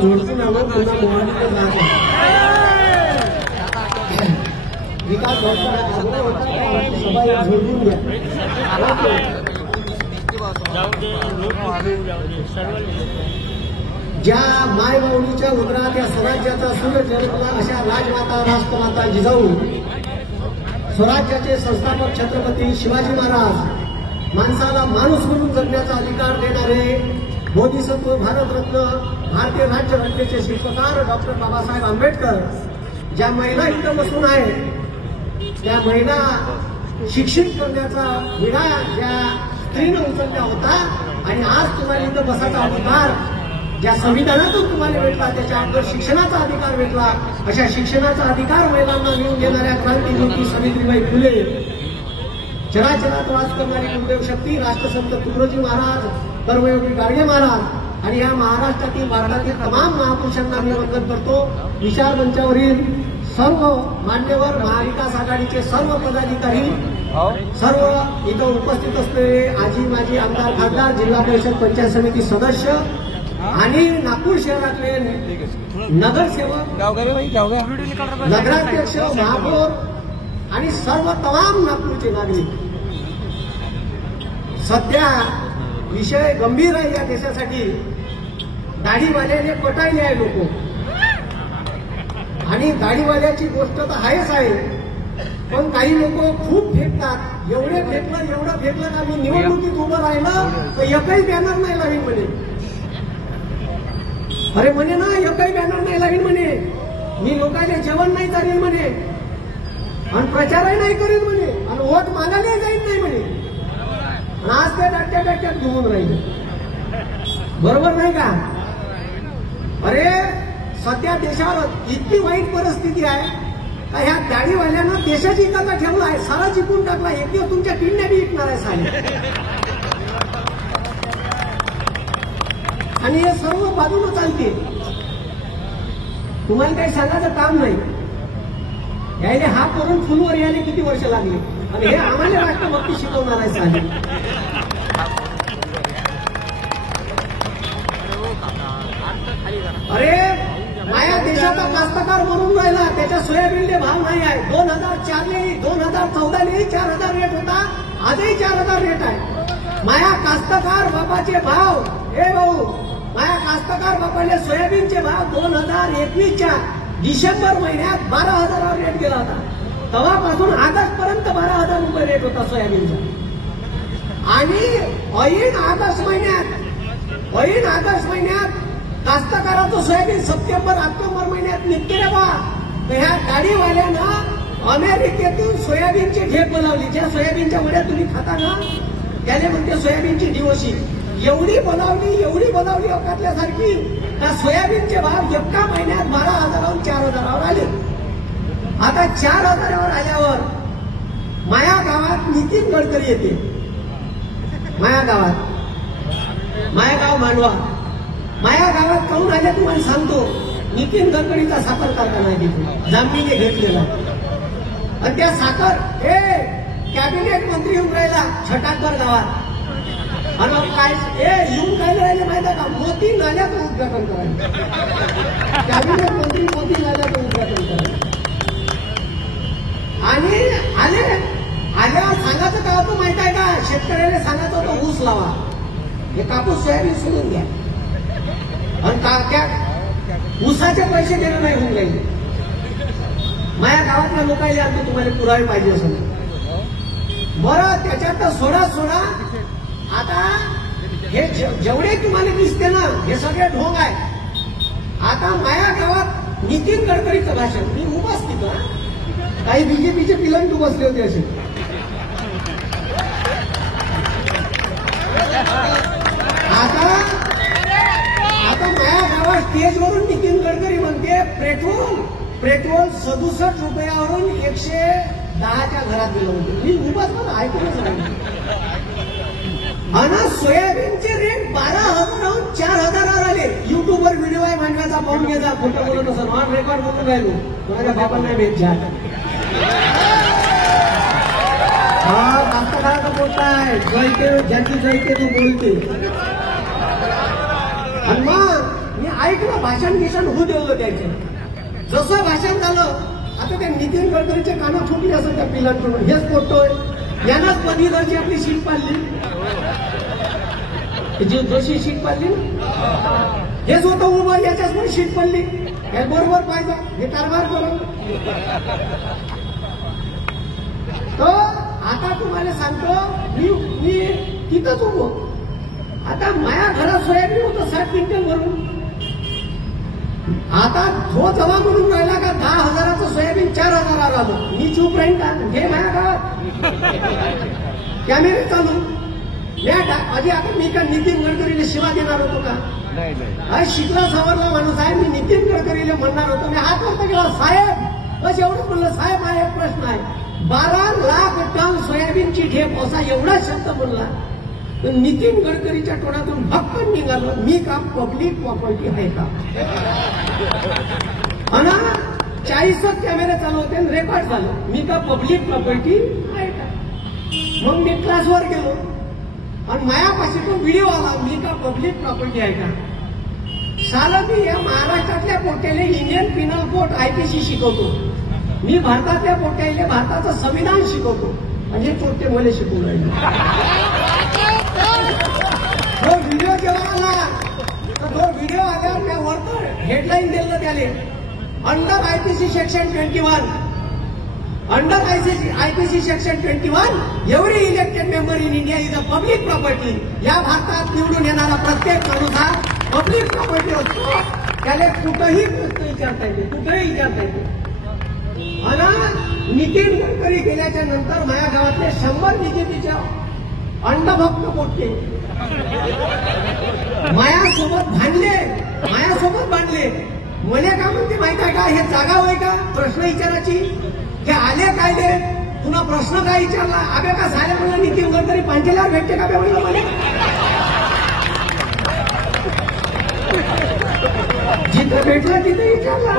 जोडून आलो पुन्हा मोहाडीकडे जायचं विकास सभा जोडून घ्या. ज्या मायबाऊलीच्या उदरात या स्वराज्याचा सूर्य जन्मला अशा राजमाता राष्ट्रमाता जिजाऊ स्वराज्याचे संस्थापक छत्रपती शिवाजी महाराज माणसाला माणूस म्हणून जगण्याचा अधिकार देणारे बोधिसत्व भारतरत्न भारतीय राज्यघटनेचे शिल्पकार डॉक्टर बाबासाहेब आंबेडकर ज्या महिला इथं बसून आहे त्या महिला शिक्षित करण्याचा विडा ज्या स्त्रीनं उचलला होता आणि आज तुम्हाला इथं बसायचा अधिकार ज्या संविधानातून तुम्हाला भेटला त्याच्या अगोदर शिक्षणाचा अधिकार भेटला अशा शिक्षणाचा अधिकार महिलांना मिळवून देणाऱ्या क्रांतिज्योती सावित्रीबाई फुले चराचरात वास करणारी गुरुदेव शक्ती राष्ट्रसंत तुकडोजी महाराज कर्मयोगी गाडगे महाराज आणि या महाराष्ट्रातील भारतातील तमाम महापुरुषांना मी वंदन करतो. विचार मंचावरील सर्व मान्यवर महाविकास आघाडीचे सर्व पदाधिकारी सर्व इथं उपस्थित असलेले आजी माजी आमदार खासदार जिल्हा परिषद पंचायत समिती सदस्य आणि नागपूर शहरातले नगरसेवक नगराध्यक्ष महापौर आणि सर्व तमाम नागपूरचे नागरिक. सध्या विषय गंभीर आहे या देशासाठी. दाढीवाल्याने पटायले आहे लोक आणि दाढीवाल्याची गोष्ट तर आहेच आहे पण काही लोक खूप फेकतात. एवढं फेकलं का मी निवडणुकीत उभं राहिलं तर एकही बॅनर नाही लावीन म्हणे. अरे म्हणे ना एकही बॅनर नाही लावीन म्हणे. मी लोकांना जेवण नाही चालेल म्हणे आणि प्रचारही नाही करेल म्हणे आणि वोट मागायला जाईल नाही म्हणे. आज ते डट्ट्यात घेऊन राहिले. बरोबर नाही का? अरे सध्या देशावर इतकी वाईट परिस्थिती आहे का ह्या दाढीवाल्यानं देशाची इकाचा ठेवला आहे. सारा जिंकून टाकला. एक दिवस तुमच्या किडण्या बी विकणार आहे सारे. आणि हे सर्व बाजूनं चालते. तुम्हाला काही सांगायचं काम नाही. यायले हा करून फुलवर यायला किती वर्ष लागली आणि हे आम्हाला राष्ट्रभक्ती शिकवणार आहे सारे. अरे माया देशाचा कास्तकार म्हणून राहिला त्याच्या सोयाबीनले भाव नाही आहे. 2004 2014 4,000 रेट होता. आजही 4,000 रेट आहे. माया कास्तकार बापाचे भाव हे भाऊ माया कास्तकार बापाने सोयाबीनचे भाव 2021च्या डिसेंबर महिन्यात 12,000 रेट गेला होता. तेव्हापासून आजपर्यंत 12,000 रुपये रेट होता सोयाबीनचा. आणि ऐन ऑगस्ट महिन्यात कास्तकाराचं सोयाबीन सप्टेंबर ऑक्टोबर महिन्यात निघते रे बा. तर ह्या गाडीवाल्यानं अमेरिकेतून सोयाबीनची ढेप बनवली. ज्या सोयाबीनच्या वड्या तुम्ही खाता ना त्याने म्हणते सोयाबीनची डिवोशी. एवढी बनवली अवकातल्यासारखी त्या सोयाबीनचे भाव एका महिन्यात 12,000 4,000 आले. आता 4,000 आल्यावर माया गावात नितीन गडकरी येते. माया गाव मांडवा. माया गावात काहून आले तुम्हाला सांगतो. नितीन गडकरीचा साखर कारखाना आहे तिथे जामनीने घेतलेला आणि त्या साखर हे कॅबिनेट मंत्री येऊन राहिला छटाकभर गावात आणि मग काय येऊन काय राहिले माहिती आहे का मोती नाल्याचं उद्घाटन करायला. कॅबिनेट मंत्री मोती नाल्याचं उद्घाटन करायला आणि आल्यावर सांगायचं का होतं माहित आहे का शेतकऱ्याला सांगायचं होतं ऊस लावा हे कापूस सोयाबीन सोडून घ्या आणि त्या ऊसाचे पैसे देणं नाही होऊन जाईल. माझ्या गावातल्या लोकांना आमचे तुम्हाला पुरावे पाहिजे असं बरं त्याच्यात सोडा. आता हे जेवढे तुम्हाला दिसते ना हे सगळे ढोंग आहे. आता माझ्या गावात नितीन गडकरीचं भाषण मी उभाच तिथं काही बीजेपीचे पिलंटू बसले होते असे. आता माझ्या गावात स्टेजवरून नितीन गडकरी म्हणते पेट्रोल 67 रुपयावरून 110च्या घरात गेलं होतं. मी उभाच मला ऐकूनच नाही. आणि सोयाबीनचे रेट 12,000 4,000 आले. युट्यूबवर व्हिडिओ आहे मांडव्याचा, पाहून घे जा. खोटं बोलत असं नॉन रेकॉर्ड बोलून राहिलो, कोणाच्या बापाला नाही भेट घ्या. हा कास्तकाराचा बोलता आहे, जयते ज्याची जयते तू बोलते. आणि मग मी ऐकलं भाषण गिषण होऊ देवलं त्याचं. जसं भाषण झालं, आता त्या नितीन गडकरीचे कानं फुटली असं त्या पिलांकडून. हेच फोटोय, यानंच पदवीधरची आपली शीट पाडली, जी जशी शीट पाडली ना, हेच होतं उभं, याच्याच पण शीट पडली. हे बरोबर पाहिजे, हे कारभार करून. तर आता तुम्हाला सांगतो, मी तिथंच उभो. आता माया घरात सोयाबीन होतं 60 क्विंटल भरून. आता तो जमा म्हणून राहिला का 10,000चं सोयाबीन 4,000 आलं. मी चूप राहीन का? घे माया गावात कॅमेरे चालू. आधी आता मी का नितीन गडकरीला शिवा देणार होतो का? आज शिकला सवरला माणूस आहे. मी नितीन गडकरीला म्हणणार होतो, मी हात वरती गेला, साहेब बस एवढंच म्हणलं. साहेब हा एक प्रश्न आहे, 12 लाख टन सोयाबीनची ढेप असा एवढा शब्द बोलला. नितीन गडकरीच्या तोंडातून भक्कन निघालं, मी का पब्लिक प्रॉपर्टी आहे का? आणि 40 कॅमेरे चालू होते आणि रेकॉर्ड झालं, मी का पब्लिक प्रॉपर्टी आहे का? मग मी क्लासवर गेलो आणि मायापाशी तो व्हिडिओ आला, मी का पब्लिक प्रॉपर्टी आहे का? साला मी या महाराष्ट्रातल्या पोट्याले इंडियन पिनल कोड IPC शिकवतो. मी भारतातल्या पोट्याले भारताचं संविधान शिकवतो. म्हणजे पोट्टे मला शिकवून राहिले. तो व्हिडिओ जेव्हा आला, तर तो व्हिडिओ आल्यावर त्या वरतं हेडलाईन दिलं त्याने, under IPC section 21, under IPC section 21, every elected member in India is a public property. या भारतात निवडून येणारा प्रत्येक माणूस हा पब्लिक प्रॉपर्टी असतो. त्याला कुठंही प्रश्न विचारता येते, कुठेही विचारता येते. आणि नितीन गडकरी गेल्याच्या नंतर माझ्या गावातले 100 BJPच्या अंडभक्त पोट्टे मायासोबत भांडले. मला का म्हणते माहित आहे का? हे जागा होय का प्रश्न विचारायची? हे आले कायदे, पुन्हा प्रश्न काय विचारला? अबे का झाले म्हणलं नितीन गडकरी पांचेल्यावर भेटते का? म्हणलं मला जिथं भेटला तिथे विचारला.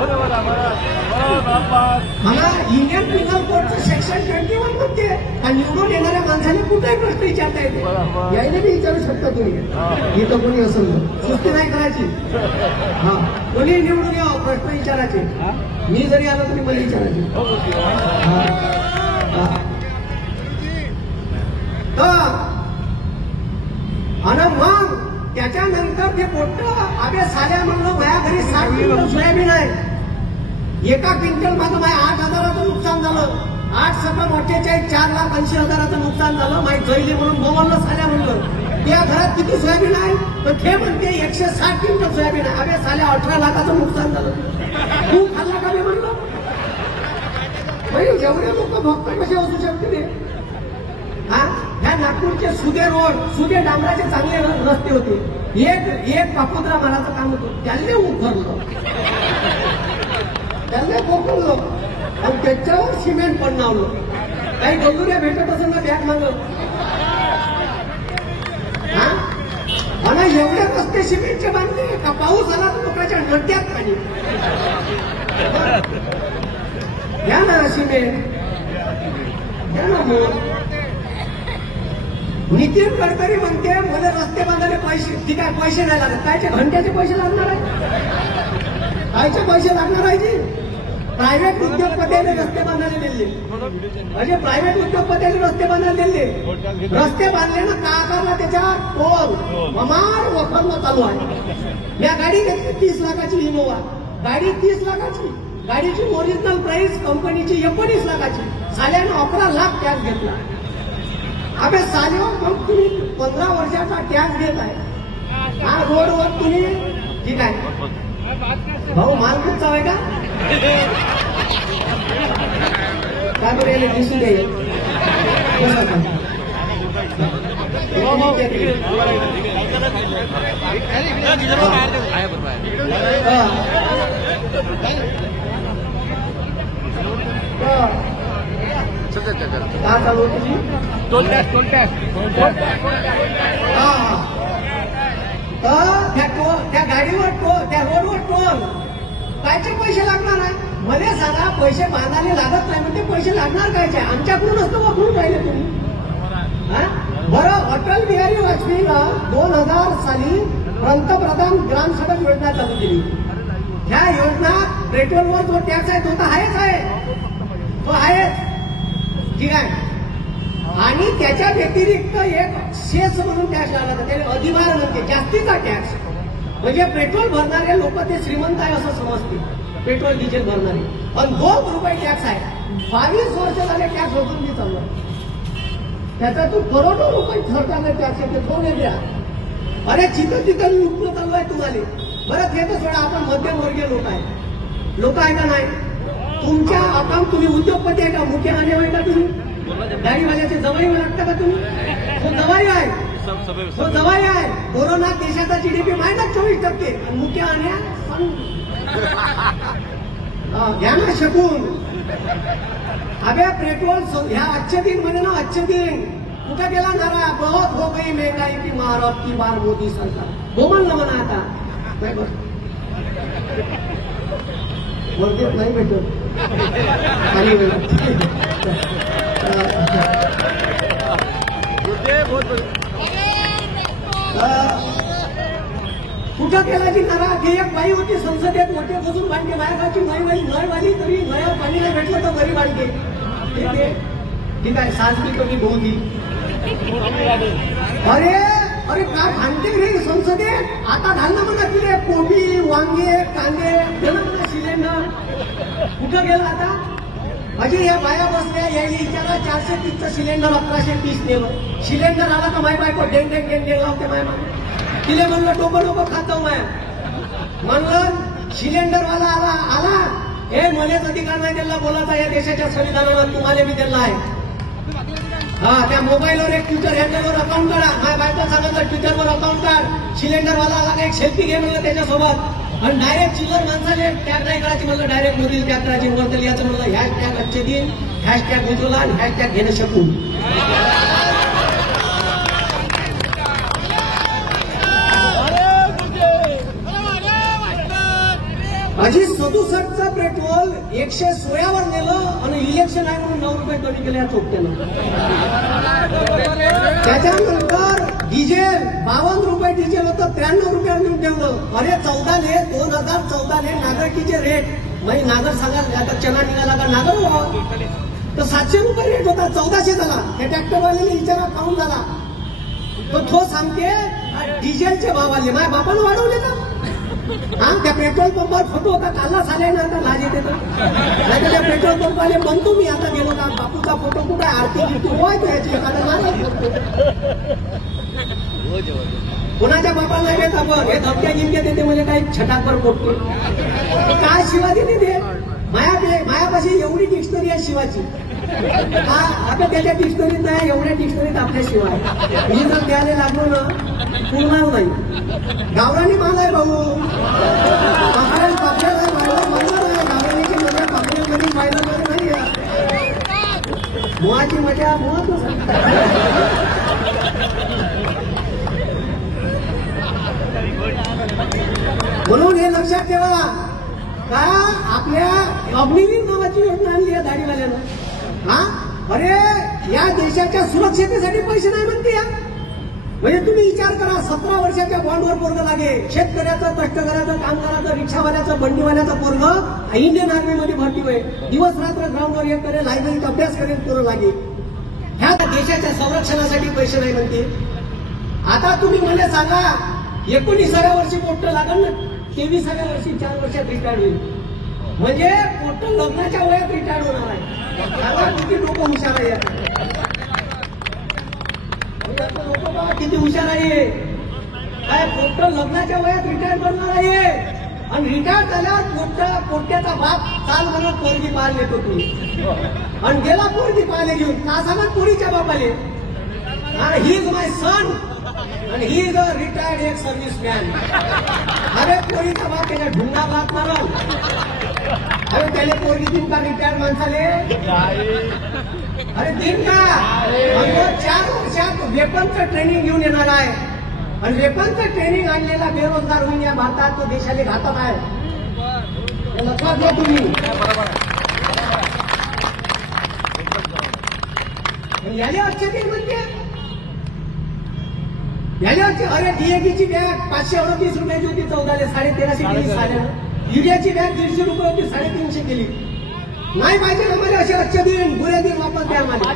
मला इंडियन पिनल कोडचं सेक्शन 21 म्हणते, आणि निवडून येणाऱ्या माणसाने कुठेही प्रश्न विचारता येते. यायला बी विचारू शकता तुम्ही, इथं कोणी असेल सुस्ती नाही करायची. हा, कोणी निवडून यावं, प्रश्न विचारायचे. मी जरी आलो तरी मला विचारायचे. आणि मग त्याच्यानंतर ते पोट्ट अबे साल्या म्हणलं, माझ्या घरी 60 क्विंटल सोयाबीन आहे. एका क्विंटल माझं माझ्या 8,000चं नुकसान झालं. 8 सकट 48, 4,80,000चं नुकसान झालं. माहीत जैली म्हणून बोललं साल्या म्हणलं. त्या घरात किती सोयाबीन आहे? तर ते म्हणते 160 क्विंटल सोयाबीन आहे. अबे साल्या 18 लाखाचं नुकसान झालं. तू खाल्ला का? मी म्हणलं जेवढे लोक भक्त कसे असू शकते रे? हा, ह्या नागपूरचे सुदे डांबराचे चांगले रस्ते होते. एक कापोद्रा माराचं काम होतं, त्याला उखरलं, त्याला कोकणलं आणि त्याच्यावर सिमेंट पण लावलं. काही गंगुऱ्या भेटत असेल ना बॅग मागं. हा, आणि एवढे रस्ते सिमेंटचे बांधले का पाऊस आला तर लोकांच्या नट्यात पाणी. घ्या ना सिमेंट, घ्या ना. मग नितीन गडकरी म्हणते मला रस्ते बांधायला पैसे, ठीक आहे पैसे नाही लागत. कायचे? घंट्याचे पैसे लागणार आहे. कायचे पैसे लागणार आहे? जी प्रायव्हेट उद्योगपतीने रस्ते बांधायला दिले, म्हणजे प्रायव्हेट उद्योगपतीने रस्ते बांधायला दिले. रस्ते बांधले ना का करला त्याच्या टोल ममार वखरणं चालू आहे. या गाडी घेतली 30 लाखाची इनोवा, गाडी 30 लाखाची. गाडीची ओरिजिनल प्राइस कंपनीची 19 लाखाची. साल्यानं 11 लाख टॅक्स घेतला. अबे सालेव, मग तुम्ही 15 वर्षाचा टॅक्स घेत आहे. हा रोडवर तुम्ही, ठीक आहे भाऊ, माल कुठचा आहे का? काय बरं याला दिसून दे. का चालू होती टोल त्या गाडीवर टोल, त्या रोडवर टोल कायचे पैसे लागणार आहे? मला सांगा, पैसे बांधायला लागत नाही म्हणजे पैसे लागणार कायचे? आमच्याकडून असतं वापरून राहिले तुम्ही. बरं, अटल बिहारी वाजपेयीला 2000 साली पंतप्रधान ग्राम सडक योजना चालू केली. ह्या योजना पेट्रोलवर जो टॅक्स आहे तो तर आहेच आहे, तो आहेच, ठीक आहे. आणि त्याच्या व्यतिरिक्त एक सेस म्हणून टॅक्स लागला होता, त्याला अधिभार म्हणते, जास्तीचा टॅक्स. म्हणजे पेट्रोल भरणारे लोक ते श्रीमंत आहे असं समजते, पेट्रोल डिझेल भरणारे. पण 2 रुपये टॅक्स आहे. 22 वर्ष झाले टॅक्स होऊन मी चाललं, त्याच्यातून करोडो रुपये सरकारने टॅक्स येते, तो नाही द्या. अरे चिकन लुटणं चालू आहे तुम्हाला. बरं ते तर सोडा, आपण मध्यमवर्गीय लोक आहे, लोक आहे का नाही? तुमच्या अकाउंट, तुम्ही उद्योगपती आहे का? मुख्य आणे आहे का तुम्ही? गाडीवाल्याचे जवाई लागता का तुम्ही? तो जवाई आहे, तो जवाई आहे. कोरोना देशाचा GDP -24%, आणि मुख्य आण्या घ्या ना शकून. अबे पेट्रोल ह्या अच्छे दिन म्हणे ना, अच्छे दिन कुठे गेला नारा? बहुत हो गई महंगाई की मार, अब की बार मोदी सरकार. बोमल ना म्हणा आता वर्गेत नाही भेटत खाली कुठं गेला की नारा? ती एक बाई होती संसदेत, मोठे बसून भांडे बायकाची नळवाली, तरी नळ्या पाणी नाही भेटलं तर बरी भांडे. ठीक आहे, साजरी कमी बोलली. अरे अरे काय भांडते रे संसदेत? आता घालणं म्हणा तिथे कोबी, वांगे, कांदे, म्हणा सिलेंडर. कुठं गेला आता? अजून या बाया बसल्या, यायला विचारा 430चं सिलेंडर 1130 नेलं. सिलेंडर आला का माय बायको डेंग डेंग डेंग डेंग लावते माय माय. तिले म्हणलं डोकं खातो माय. म्हणलं सिलेंडरवाला आला हे मलाच अधिकार नाही दिला बोलायचा या देशाच्या संविधानावर, तुम्हाला मी दिला आहे. हा, त्या मोबाईलवर एक ट्विटर हँडलवर अकाउंट काढा. माझ्या बायको सांगितलं ट्विटरवर अकाउंट काढ. सिलेंडरवाला आला एक सेल्फी घे म्हणलं त्याच्यासोबत, आणि डायरेक्ट चिल्लर माणसाले टॅग नाही करायची म्हणलं, डायरेक्ट मोदीला टॅग करायची. म्हणलं याचं म्हणलं हॅशटॅग अच्छे दिन, हॅशटॅग उज्ज्वला आणि हॅशटॅग घेणं शकून. अजी 67चं पेट्रोल 116वर नेलं आणि इलेक्शन आहे म्हणून 9 रुपये कमी केल्या चोपट्यानं. त्याच्यानंतर डिझेल 52 रुपये डिझेल होतं, 93 रुपयावर नेऊन ठेवलं. अरे 2014 नागरिकीचे रेट, म्हणजे नागर सांगा आता चना निघाला का नागर व्हावं तर 700 रुपये रेट होता, 1400 झाला. त्या ट्रॅक्टरवाल्याने विचारा काऊन झाला, तो सांगते डिझेलचे भाव आले. माझ्या बापानं वाढवले का? हा, त्या पेट्रोल पंपावर फोटो होता, कालला साले ना, आता लाज येते तर. नाही त्या पेट्रोल पंपाले म्हणतो मी आता गेलो का, बापूचा फोटो कुठे आरती गिरती व्हायचो याची एखादा माझा फोटो. कोणाच्या बापाला नाही देत आपण, हे धमक्या गिमक्या देते म्हणजे काही छटाकवर पोटतो. काय शिवाजी नाही दे? मायापाशी एवढी डिक्शनरी आहे शिवाची. हा, आता त्याच्या डिक्शनरीत नाही, एवढ्या डिक्शनरीत आपल्या शिवाय. मी जर द्यायला लागलो ना पूर्ण नाही. गावरानी माल आहे भाऊ, गावरानीची मजा पापड्यामध्ये पाहिलं नाही. मुळाची मजा मुळातच. म्हणून हे लक्षात ठेवा का आपल्या अग्निवीर नावाची योजना आणली आहे दाढीवाल्यानं. हा, अरे या देशाच्या सुरक्षितेसाठी पैसे नाही म्हणते या. म्हणजे तुम्ही विचार करा, 17 वर्षाच्या बॉन्डवर पोरग लागे. शेतकऱ्याचं, कष्टकऱ्याचं, कामगाराचं, रिक्षावाल्याचं, बंडीवाल्याचं पोरग इंडियन आर्मीमध्ये भरती होईल. दिवस रात्र ग्राउंडवर एक करेल, लायब्ररीत अभ्यास करेल पोरं लागे. ह्या देशाच्या संरक्षणासाठी पैसे नाही म्हणते. आता तुम्ही मला सांगा 19व्या वर्षी पोट्ट लागल ना, 23व्या वर्षी 4 वर्षात रिटायर्ड होईल. म्हणजे पोट्ट लग्नाच्या वयात रिटायर्ड होणार आहे. सांगा किती लोक हुशार आहे, लोक किती हुशार आहे. काय पोट्ट लग्नाच्या वयात रिटायर करणार आहे, आणि रिटायर झाल्यावर पोट्ट्याचा बाप काल म्हणून पोरगी पाहायला येतो तुम्ही, आणि गेला पोरगी पाहायला घेऊन का सांगा पोरीच्या बापाले, ही इज माय सन आणि ही इज अ रिटायर्ड एक सर्व्हिस मॅन. अरे पोरीचा बाप त्याच्या ढुंगा बाप मारा. अरे त्याला पोरगी देऊ का रिटायर्ड माणसाले? अरे देईन का? 4 वर्षात वेपनचं ट्रेनिंग घेऊन येणार आहे आणि वेपनचं ट्रेनिंग आणलेला बेरोजगार होऊन या भारतात तो देशाला घातक आहे. लक्षात घ्या तुम्ही. याले आश्चर्य म्हणते, याले अरे डीएपीची बॅग 538 रुपयाची होती 14 1350 केली साड्या. युरियाची बॅग 150 रुपये होती 350 केली. नाही पाहिजे आम्हाला असे लक्ष देऊन गुरे दिन वापस द्या आम्हाला.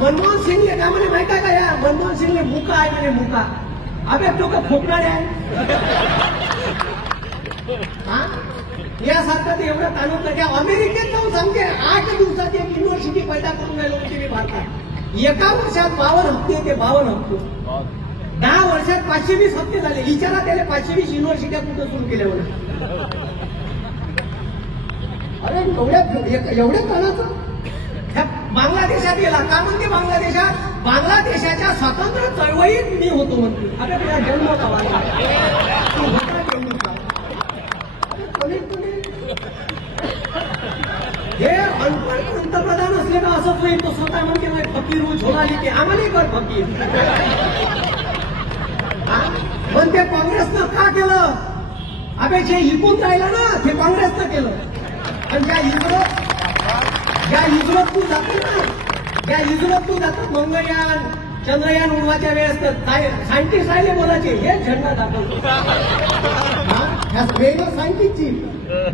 मनमोहन सिंगले का म्हणे माहिती का? या मनमोहन सिंगले मुका आहे म्हणे मुका. अबे तो का खोकणार आहे? यासारखं ते एवढं ताणून त्या अमेरिकेत जाऊन सांगते 8 दिवसात एक युनिव्हर्सिटी पैदा करून राहिलो होते भारतात. एका वर्षात 52 हप्ते ते 52 हप्ते. 10 वर्षात 520 हप्ते झाले. विचारा त्याला 520 युनिव्हर्सिट्या कुठं सुरू केल्या म्हणून. अरे एवढ्या ताणाचं बांगलादेशात गेला का म्हणते? बांगलादेशाच्या स्वातंत्र्य चळवळीत मी होतो म्हणते. अरे तुला जन्म का? हे अनपढ पंतप्रधान असले का असंच होईल? तो स्वतः म्हणते फकीर हूँ झोला लेके आम्हाला कर फकीर. पण ते काँग्रेसनं का केलं? अबे जे इकून राहिलं ना ते काँग्रेसनं केलं. आणि ज्या इस्रोत तू जातो ना, ज्या इस्रोत तू जातो मंगळयान चंद्रयान उडवाच्या वेळेस तर सायंटिस्ट राहिले बोलायचे हे झेंडा दाखवतो. सायंटिस्टची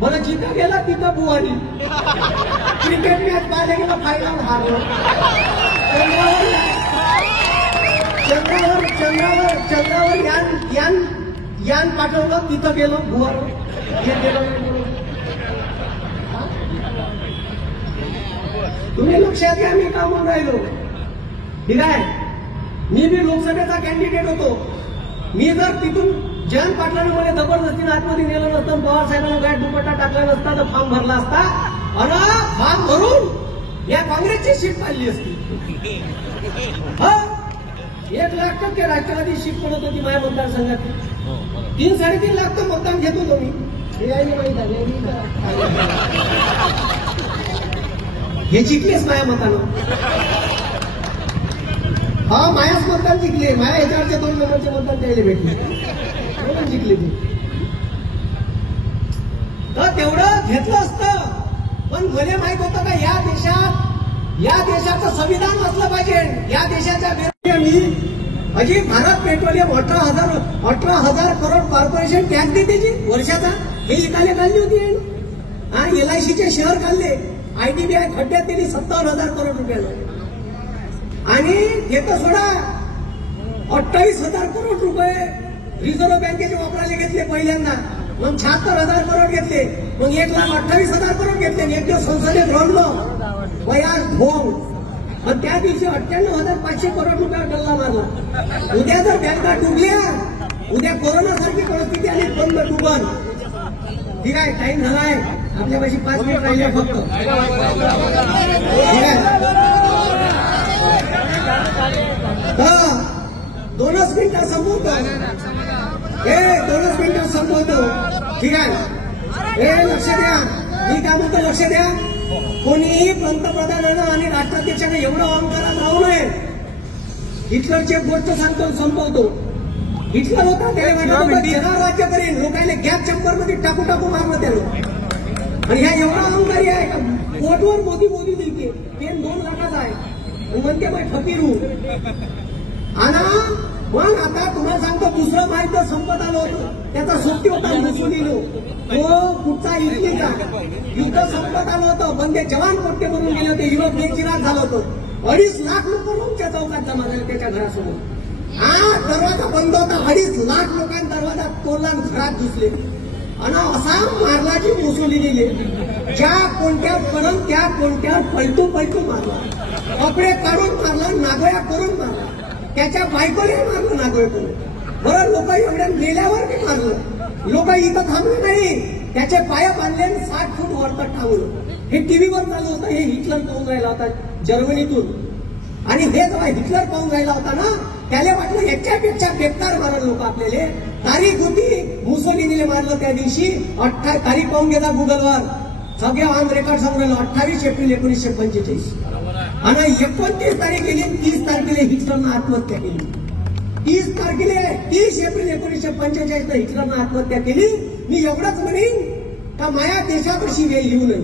बरं जिथं गेला तिथं बुवानी. क्रिकेट मॅच पाहायला गेला फायनल हारलो. चंद्रावर यान पाठवलं तिथं गेलो बुवार. तुम्ही लक्षात घ्या मी का म्हणून राहिलो. ठीक आहे, मी बी लोकसभेचा कॅन्डिडेट होतो. मी जर तिथून जयंत पाटलांनी मला जबरदस्तीने आतमध्ये नेलं नसतं, पवार साहेबांना गाठ दुपट्टा टाकला नसता तर फॉर्म भरला असता आणि फॉर्म भरून या काँग्रेसची सीट पाडली असती. 1,00,000% राष्ट्रवादी सीट पडत होती माझ्या मतदारसंघात. 3-3.5 लाख तर मतदान घेत होतो मी. हे जिंकलेच माझ्या मतानं. मायाच मतदान जिंकले. माया याच्यावरचे 2 नंबरचे मतदान द्यायला भेटले म्हणून जिंकले ते. तर तेवढं घेतलं असतं. पण मला माहित होतं का या देशाचं संविधान वाचलं पाहिजे. या देशाच्या मी अजी Bharat petroleum 18,000 crore corporation tax देते जी वर्षाचा. हे इकाले काढली होती. LICचे शेअर काढले. IDBI खड्ड्यात दिली 57,000 करोड रुपयाला. आणि हे तर सोडा 28,000 करोड रुपये रिझर्व्ह बँकेचे वापरायला घेतले पहिल्यांदा. मग 76,000 करोड घेतले. मग 1,28,000 करोड घेतले. एक दिवस संसदेत रडलो बयान भोंग. मग त्या दिवशी 98,500 करोड रुपये डल्ला मारला. उद्या जर बँका डुबल्या, उद्या कोरोनासारखी परिस्थिती आली बंद डुबन. ठीक आहे, टाइम झालाय. आपल्यापाशी 5 मिनिट राहिले फक्त. ठीक आहे, 2 मिनिटात संपवतो. 2 मिनिटात संपवतो. ठीक आहे, हे लक्ष द्या. मी काय म्हणतो लक्ष द्या. कोणीही पंतप्रधानानं आणि राष्ट्राध्यक्षाने एवढं अहंकारात राहू नये. हिटलरची एक गोष्ट सांगतो संपवतो. हिटलर होता त्याला वाटत जगावर राज्य करेन. लोकांना गॅस चंपर मध्ये टाकू मारलं त्याला. आणि ह्या एवढा अहंकारी आहे का पोटवर मोदी लिहिते. पेन 2 लाखाचा आहे. म्हणते मग फकीर हूँ. पण आता तुम्हाला सांगतो दुसरं माहिती संपत आलं होतं. त्याचा सोबती होता मुसोलिनी. तो कुठचा इटलीचा. युद्ध संपत आलं होतं. बंदे जवान कोट्टे बनून गेले होते. युरोप बेचिराग झालं होतं. 2.5 लाख लोक रोजच्या चौकात जमा झाले त्याच्या घरासमोर. दरवाजा बंद होता. 2.5 लाख लोकांनी दरवाजा तोडला आणि घरात घुसले. आणि असा मारला की मुसोलिनीने ज्या कोणत्या परम त्या कोणत्या पलटू मारला. कपडे काढून मारला, नागोया करून मारला. त्याच्या बायकोने मारलं नागोया करून. बरं लोक एवढ्या मेल्यावर बी मारलं. लोक इथं थांबले नाही. त्याचे पाय बांधले 60 फूट वरती थांबलं. हे टीव्हीवर चालू होतं. हे हिटलर पाहून राहिला होता जर्मनीतून. आणि हे जेव्हा हिटलर पाहून राहिला होता ना त्याला वाटलं याच्यापेक्षा बेकार मारल लोक आपल्याला. तारीख होती मुसोलिनीने मारलं त्या दिवशी. तारीख पाहून गेला गुगलवर, सगळ्या ऑन रेकॉर्ड सांगून 28 एप्रिल 1945. आणि 29 तारीख गेली, 30 तारखेला हिटलरनं आत्महत्या केली. 30 एप्रिल 1945 हिटलरनं आत्महत्या केली. मी एवढंच म्हणेन का माया देशापाशी वेळ येऊ नये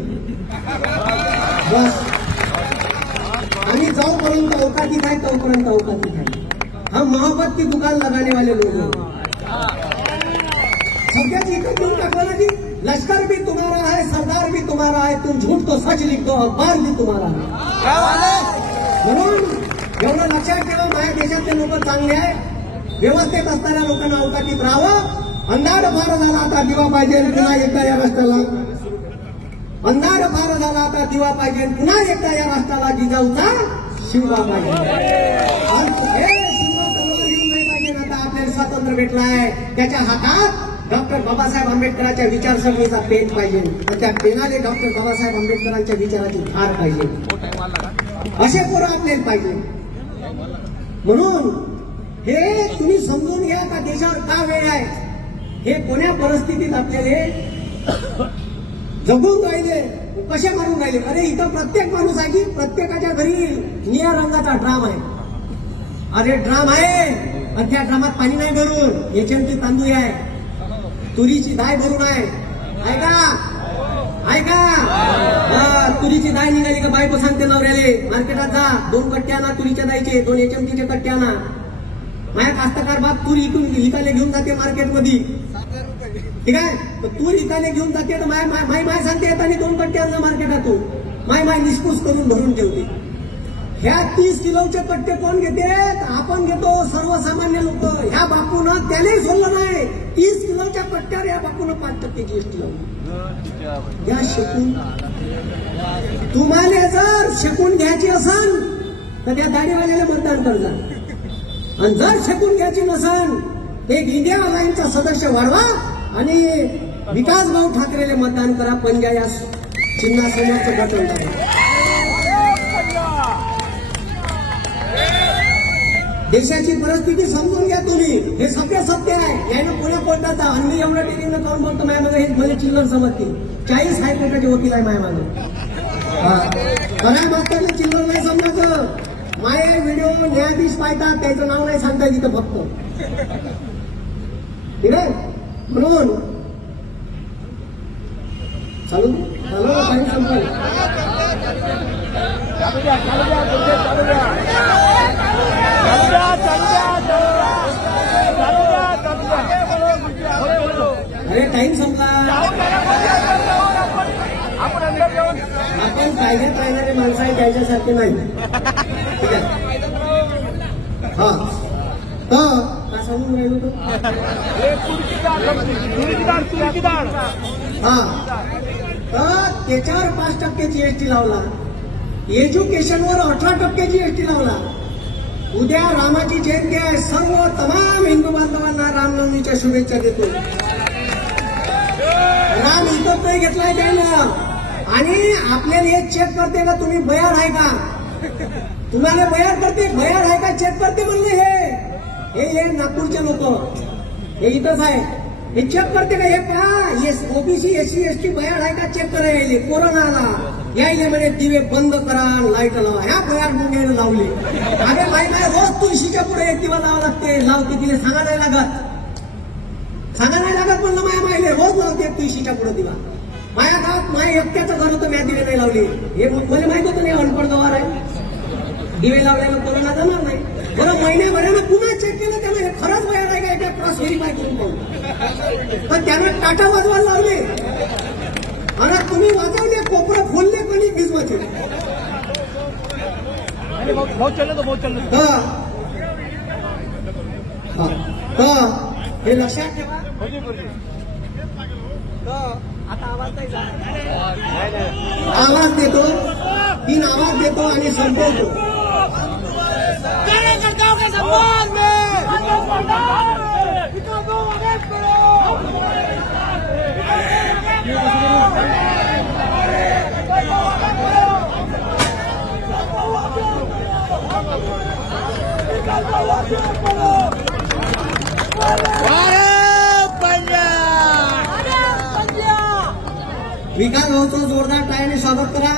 बस. आणि जाऊपर्यंत अवकाती आहे तोपर्यंत अवकाती आहे. हम मोहब्बत की दुकान लगाने वाले लोग सगळ्याच इकडे घेऊन टाकलं ना की लश्कर भी तुम्हारा है, सरदार भी तुम्हारा है, तुम झूठ तो सच लिख दो, अखबार भी तुम्हारा है. म्हणून एवढं लक्षात ठेवा, माझ्या देशातले लोक चांगले आहे. व्यवस्थेत असणाऱ्या लोकांना अवकातीत राहावं. अंधार फार झाला आता दिवा पाहिजे पुन्हा एकदा या राष्ट्राला. अंधार फार झाला आता दिवा पाहिजे पुन्हा एकदा या राष्ट्राला. जिजाऊचा शिवबा पाहिजे. हे शिवबा कमळ घेऊन नाही पाहिजे. आता आपल्याला स्वातंत्र्य भेटलाय, त्याच्या हातात डॉक्टर बाबासाहेब आंबेडकरांच्या विचारसरणीचा पेन पाहिजे. आणि त्या पेनाने डॉक्टर बाबासाहेब आंबेडकरांच्या विचाराची धार पाहिजे. असे पोरं आपल्याला पाहिजे. म्हणून हे तुम्ही समजून घ्या का देशावर का वेळ आहे. हे कोण्या परिस्थितीत आपल्याला जगून राहिले, कसे मारून राहिले. अरे इथं प्रत्येक माणूस आहे की प्रत्येकाच्या घरी निळ्या रंगाचा ड्राम आहे. अरे ड्राम आहे आणि त्या ड्रामात पाणी नाही भरून, याच्यावरती तांदूळ आहे, तुरीची डाळ भरून आहे. ऐका तुरीची डाळ निघाली का बायको सांगते नवऱ्याले मार्केटात जा 2 कट्टे आणा तुरीच्या डाळीचे, 2 HMTचे कट्टे आणा. माझ्या कास्तकार बाप तूर इकून हिताले घेऊन जाते मार्केटमध्ये, ठीक आहे. तर तूर हिताले घेऊन जाते तर माय सांगते येताना 2 कट्टे आणलं मार्केटातून. माय निष्पूस करून भरून ठेवते. ह्या 30 किलोचे कट्टे कोण घेते. आपण घेतो सर्वसामान्य लोक. ह्या बापूनं त्याने सोडलं नाही. 30 किलोच्या कट्ट्यावर या बापूनं 5% GST लावली. या शेकून तुम्हाला जर शेकून घ्यायची असेल तर त्या दाढीवाल्याला मतदान करजा. आणि जर शेकून घ्यायची नसेल एक इंडिया अलायन्सचा सदस्य वाढवा आणि विकास भाऊ ठाकरेले मतदान करा. पंजा या चिन्हासमोरचं बटन दाबा. देशाची परिस्थिती समजून घ्या तुम्ही. हे सत्य सत्य आहे. यानं पुण्या कोर्टाचा आणि मी एवढ्या टीव्हीनं काऊन बोलतो माझ्या मागे हे मला चिल्लर समजते. 40 हायकोर्टाचे वकील आहे माझ्या मागे. खऱ्या मास्टरने चिल्लर नाही समजायचं. माय व्हिडिओ न्यायाधीश पाहतात, त्याचं नाव नाही सांगता तिथं फक्त, ठीक आहे. म्हणून चालू काही संपल. अरे टाइम संपला. आपण कायद्यात राहणारे माणसं आहे त्याच्यासारखे नाही, ठीक आहे. हा तर काय सांगून राहिलो तो. हा तर त्याच्यावर 5% GST लावला. एज्युकेशनवर 18% GST लावला. उद्या रामाची जयंती आहे. सर्व तमाम हिंदू बांधवांना रामनवमीच्या शुभेच्छा देतो. राम इथं नाही घेतलाय त्यानं. आणि आपल्याला हे चेक करते का तुम्ही बयार आहे का. तुम्हाला बयार करते, बयार आहे का चेक करते म्हणले. हे नागपूरचे लोक हे इथंच आहे. हे चेक करते का. हे पहा OBC SC ST बयार आहे का चेक करायला. कोरोना आला यायले म्हणे दिवे बंद करा लाईट लावा. ह्या बयार मुंग्याने लावले. अरे माय रोज तुळशीच्या पुढे एक दिवा लावा लागते. लावते तिला सांगा नाही लागत म्हणलं. मायले रोज लावते तुळशीच्या पुढे दिवा. माझ्या गावात माय एकट्याचं घर होतं, मी दिवे नाही लावले. हे मला माहित होतं नाही अनपड गवार आहे. दिवे लावल्यानं कोरोना जाणार नाही. बरं महिन्याभरानं पुन्हा चेक केलं त्यानं हे खरंच बयार आहे का एका क्रॉस व्हेरीफाय करून पाहू. पण त्यानं टाटा वाजवायला लावले आणि तुम्ही वाजवले कोपरं फोडले कोणी भिजवाचे. हे लक्षात ठेवा. आता आवाज देतो 3 आवाज देतो आणि संपवतो. Let's go! निकाल भाऊचं जोरदार टाळ्याने स्वागत करा.